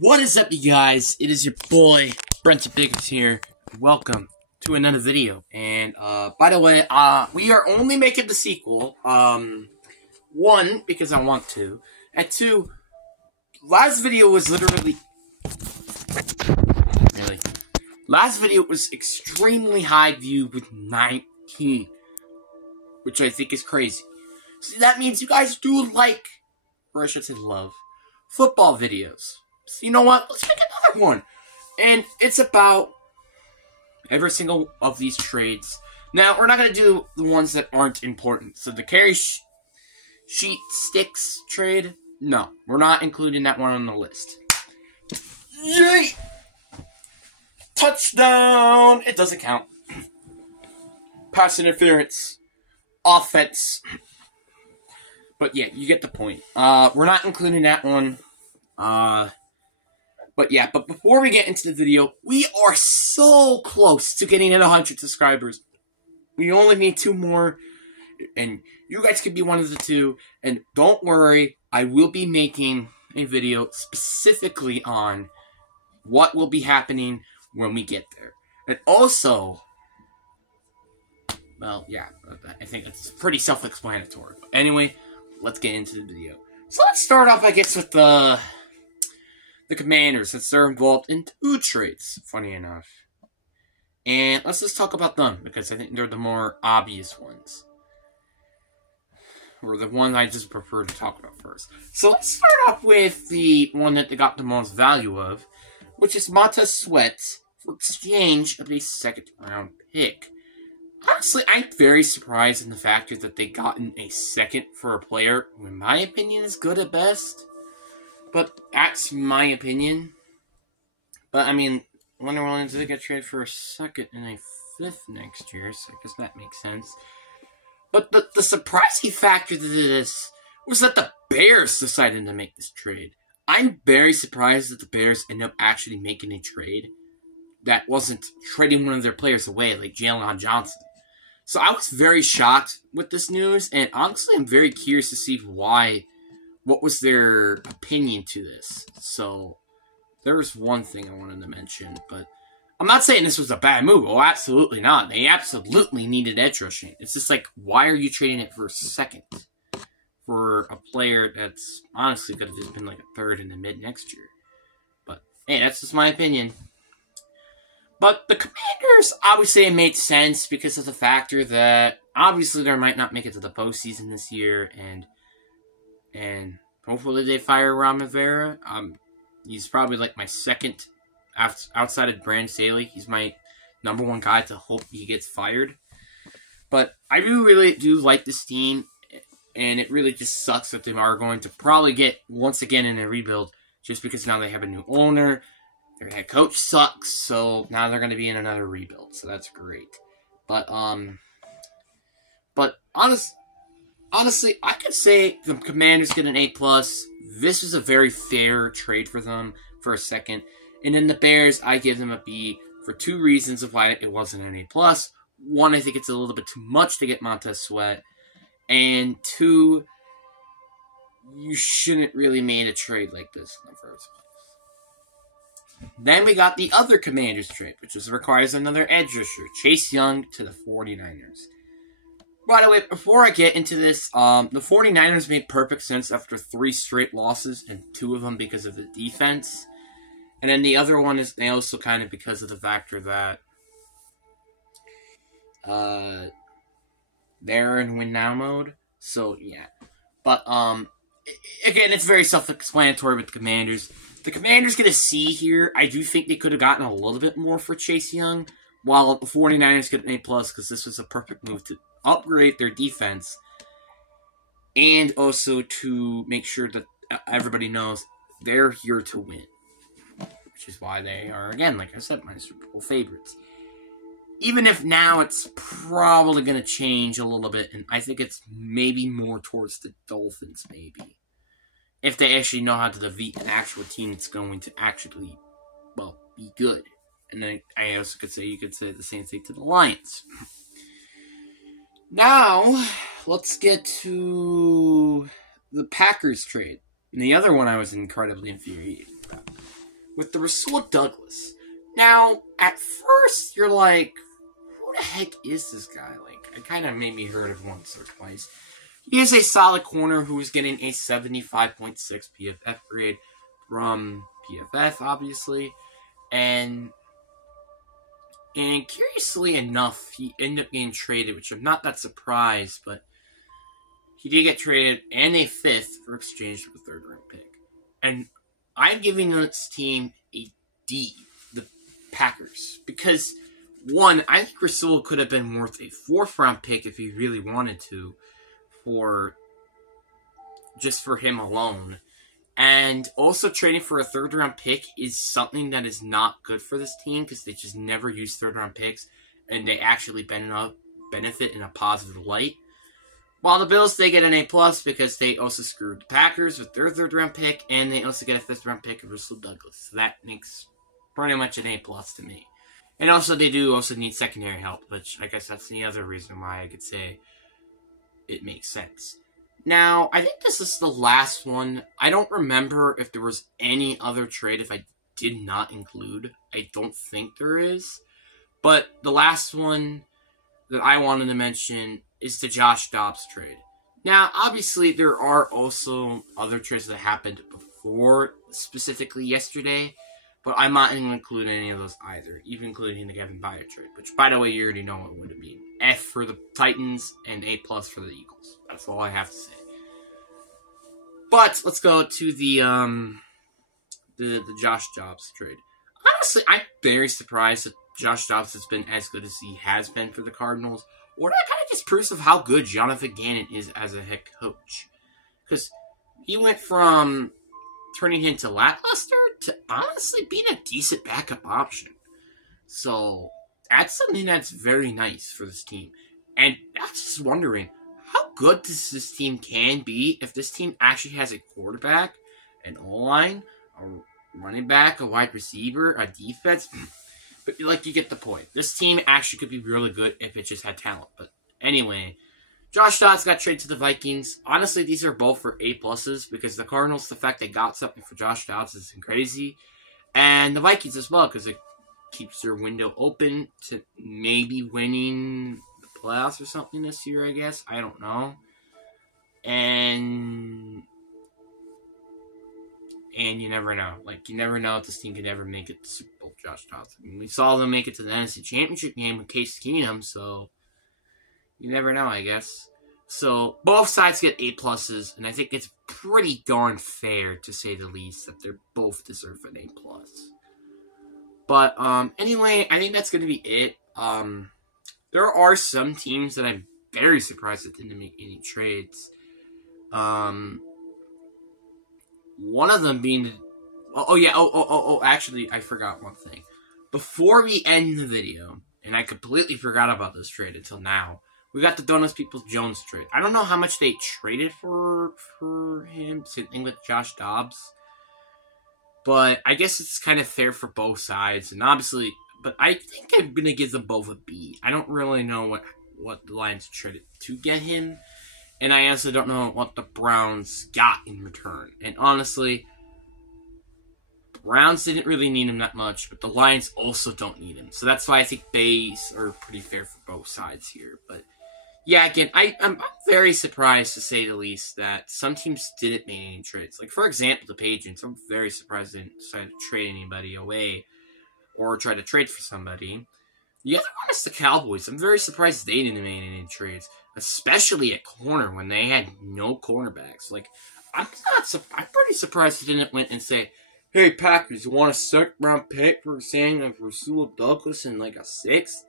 What is up, you guys? It is your boy, Brent Biggers here. Welcome to another video. And, by the way, we are only making the sequel. One, because I want to. And two, last video was literally... Last video was extremely high view with 19. Which I think is crazy. So that means you guys do like, or I should say love, football videos. So you know what? Let's make another one. And it's about every single of these trades. Now, we're not going to do the ones that aren't important. So the carry sheet sticks trade, no. We're not including that one on the list. Yay! Touchdown! It doesn't count. Pass interference. Offense. But yeah, you get the point. We're not including that one. But yeah, but before we get into the video, we are so close to getting at 100 subscribers. We only need 2 more, and you guys could be one of the 2. And don't worry, I will be making a video specifically on what will be happening when we get there. And also, well, yeah, I think it's pretty self-explanatory. But anyway, let's get into the video. So let's start off, I guess, with the Commanders, since they're involved in 2 trades, funny enough. And let's just talk about them, because I think they're the more obvious ones. Or the one I just prefer to talk about first. So let's start off with the one that they got the most value of, which is Montez Sweat for exchange of a 2nd round pick. Honestly, I'm very surprised in the factor that they gotten a 2nd for a player who, in my opinion, is good at best. But that's my opinion. But, I mean, when they're willing to get traded for a 2nd and a 5th next year, so I guess that makes sense. But the surprising factor to this was that the Bears decided to make this trade. I'm very surprised that the Bears ended up actually making a trade that wasn't trading one of their players away, like Jalen Johnson. So I was very shocked with this news, and honestly, I'm very curious to see what was their opinion to this. So there was one thing I wanted to mention, but I'm not saying this was a bad move. Oh, absolutely not. They absolutely needed edge rushing. It's just like, why are you trading it for a 2nd? For a player that's honestly could have just been like a 3rd in the mid next year. But hey, that's just my opinion. But the Commanders, obviously, it made sense because of the factor that obviously they might not make it to the postseason this year, and hopefully they fire Ron Rivera. He's probably like my 2nd outside of Brandon Staley. He's my #1 guy to hope he gets fired. But I really do like this team, and it really just sucks that they are going to probably get once again in a rebuild just because now they have a new owner. Their head coach sucks, so now they're going to be in another rebuild, so that's great. But honestly, I could say the Commanders get an A+. This was a very fair trade for them for a 2nd. And then the Bears, I give them a B for 2 reasons of why it wasn't an A+. One, I think it's a little bit too much to get Montez Sweat. And 2, you shouldn't really made a trade like this in the first place. Then we got the other Commanders trade, which requires another edge rusher, Chase Young to the 49ers. By the way, before I get into this, the 49ers made perfect sense after 3 straight losses, and 2 of them because of the defense. And then the other one is also kind of because of the factor that they're in win now mode. So, yeah. But, again, it's very self-explanatory with the Commanders. The Commanders get a C here. I do think they could have gotten a little bit more for Chase Young, while the 49ers get an A+, because this was a perfect move to upgrade their defense, and also to make sure that everybody knows they're here to win. Which is why they are, again, like I said, my Super Bowl favorites. Even if now it's probably going to change a little bit, and I think it's maybe more towards the Dolphins, maybe. If they actually know how to defeat an actual team that's going to actually, well, be good. And then I also could say, you could say the same thing to the Lions. Now, let's get to the Packers trade. And the other one I was incredibly infuriated about. with the Rasul Douglas. Now, at first, you're like, who the heck is this guy? Like, I kind of maybe heard of once or twice. He is a solid corner who is getting a 75.6 PFF grade from PFF, obviously. And curiously enough, he ended up getting traded, which I'm not that surprised, but he did get traded and a 5th for exchange for a 3rd round pick. And I'm giving this team a D, the Packers, because, one, I think Rasul could have been worth a 4th round pick if he really wanted to, just for him alone. And also trading for a 3rd round pick is something that is not good for this team, because they just never use 3rd round picks, and they actually benefit in a positive light. While the Bills, they get an A+, because they also screwed the Packers with their 3rd round pick, and they also get a 5th round pick of Rasul Douglas. So that makes pretty much an A+ to me. And also, they do also need secondary help, which I guess that's the other reason why I could say it makes sense. Now, I think this is the last one. I don't remember if there was any other trade if I did not include. I don't think there is. But the last one that I wanted to mention is the Josh Dobbs trade. Now, obviously, there are also other trades that happened before, specifically yesterday, but I'm not going to include any of those either, even including the Kevin Byard trade, which, by the way, you already know what it would be. F for the Titans and A+ for the Eagles. That's all I have to say. But let's go to the Josh Dobbs trade. Honestly, I'm very surprised that Josh Dobbs has been as good as he has been for the Cardinals. Or that kind of just proves of how good Jonathan Gannon is as a head coach. Because he went from turning him to lackluster to honestly being a decent backup option. So that's something that's very nice for this team. And I'm just wondering, how good this team can be if this team actually has a quarterback, an O-line, a running back, a wide receiver, a defense. But, like, you get the point. This team actually could be really good if it just had talent. But anyway, Josh Dobbs got traded to the Vikings. Honestly, these are both for A+, because the Cardinals, the fact they got something for Josh Dobbs is crazy. And the Vikings as well, because it keeps their window open to maybe winning the playoffs or something this year, I guess. I don't know. And you never know. Like, you never know if this team could ever make it to Super Bowl, Josh Dobbs. I mean, we saw them make it to the NFC Championship game with Case Keenum, so you never know, I guess. So, both sides get A+, and I think it's pretty darn fair, to say the least, that they both deserve an A+. But, anyway, I think that's going to be it. There are some teams that I'm very surprised that didn't make any trades. One of them being... actually, I forgot one thing. Before we end the video, and I completely forgot about this trade until now, we got the Donuts Peoples-Jones trade. I don't know how much they traded for him, same thing with Josh Dobbs. But I guess it's kind of fair for both sides, and obviously... But I think I'm going to give them both a B. I don't really know what the Lions traded to get him. And I also don't know what the Browns got in return. And honestly, the Browns didn't really need him that much, but the Lions also don't need him. So that's why I think Bays are pretty fair for both sides here. But yeah, again, I'm very surprised, to say the least, that some teams didn't make any trades. Like, for example, the Patriots. I'm very surprised they didn't decide to trade anybody away or try to trade for somebody. The other one is the Cowboys. I'm very surprised they didn't make any trades, especially at corner when they had no cornerbacks. Like, I'm pretty surprised they didn't went and say, "Hey, Packers, you want a 2nd round pick for saying of Rasul Douglas and like a 6th?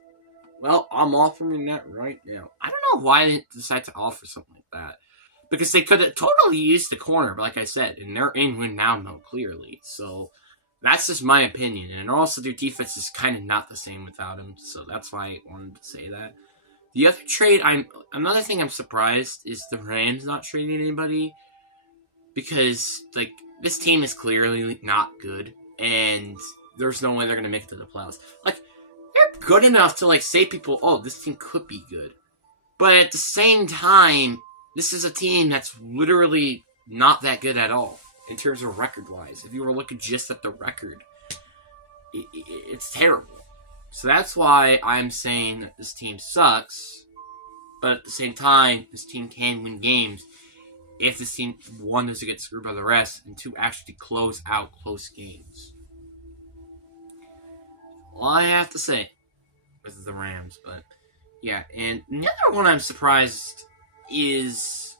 Well, I'm offering that right now." I don't know why they didn't decide to offer something like that. Because they could have totally used the corner, but like I said, and they're in win now mode, clearly. So that's just my opinion. And also, their defense is kind of not the same without him. So that's why I wanted to say that. The other trade, another thing I'm surprised is the Rams not trading anybody. Because, like, this team is clearly not good. And there's no way they're going to make it to the playoffs. Like, they're good enough to, like, say people, oh, this team could be good. But at the same time, this is a team that's literally not that good at all. in terms of record-wise. If you were looking just at the record, it's terrible. So that's why I'm saying that this team sucks, but at the same time, this team can win games if this team, one, doesn't get screwed by the rest, and two, actually close out close games. All I have to say with the Rams, but yeah, and the other one I'm surprised is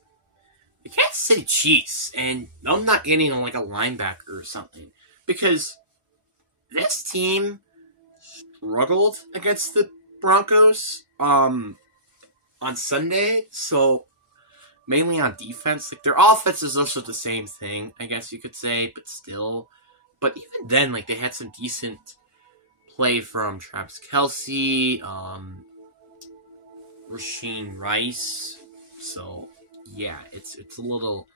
the Kansas City Chiefs, and I'm not getting like a linebacker or something, because this team struggled against the Broncos on Sunday, so mainly on defense. Like, their offense is also the same thing, I guess you could say, but still. But even then, like, they had some decent play from Travis Kelce, Rasheen Rice. So, yeah, it's a little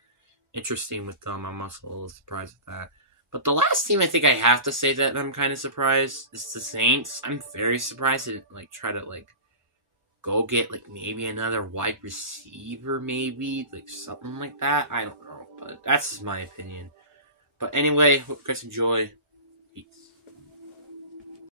interesting with them. I'm also a little surprised at that. But the last team I think I have to say that I'm kind of surprised is the Saints. I'm very surprised they didn't, like, try to, like, go get, like, maybe another wide receiver, maybe, like, something like that. I don't know, but that's just my opinion. But anyway, hope you guys enjoy. Peace.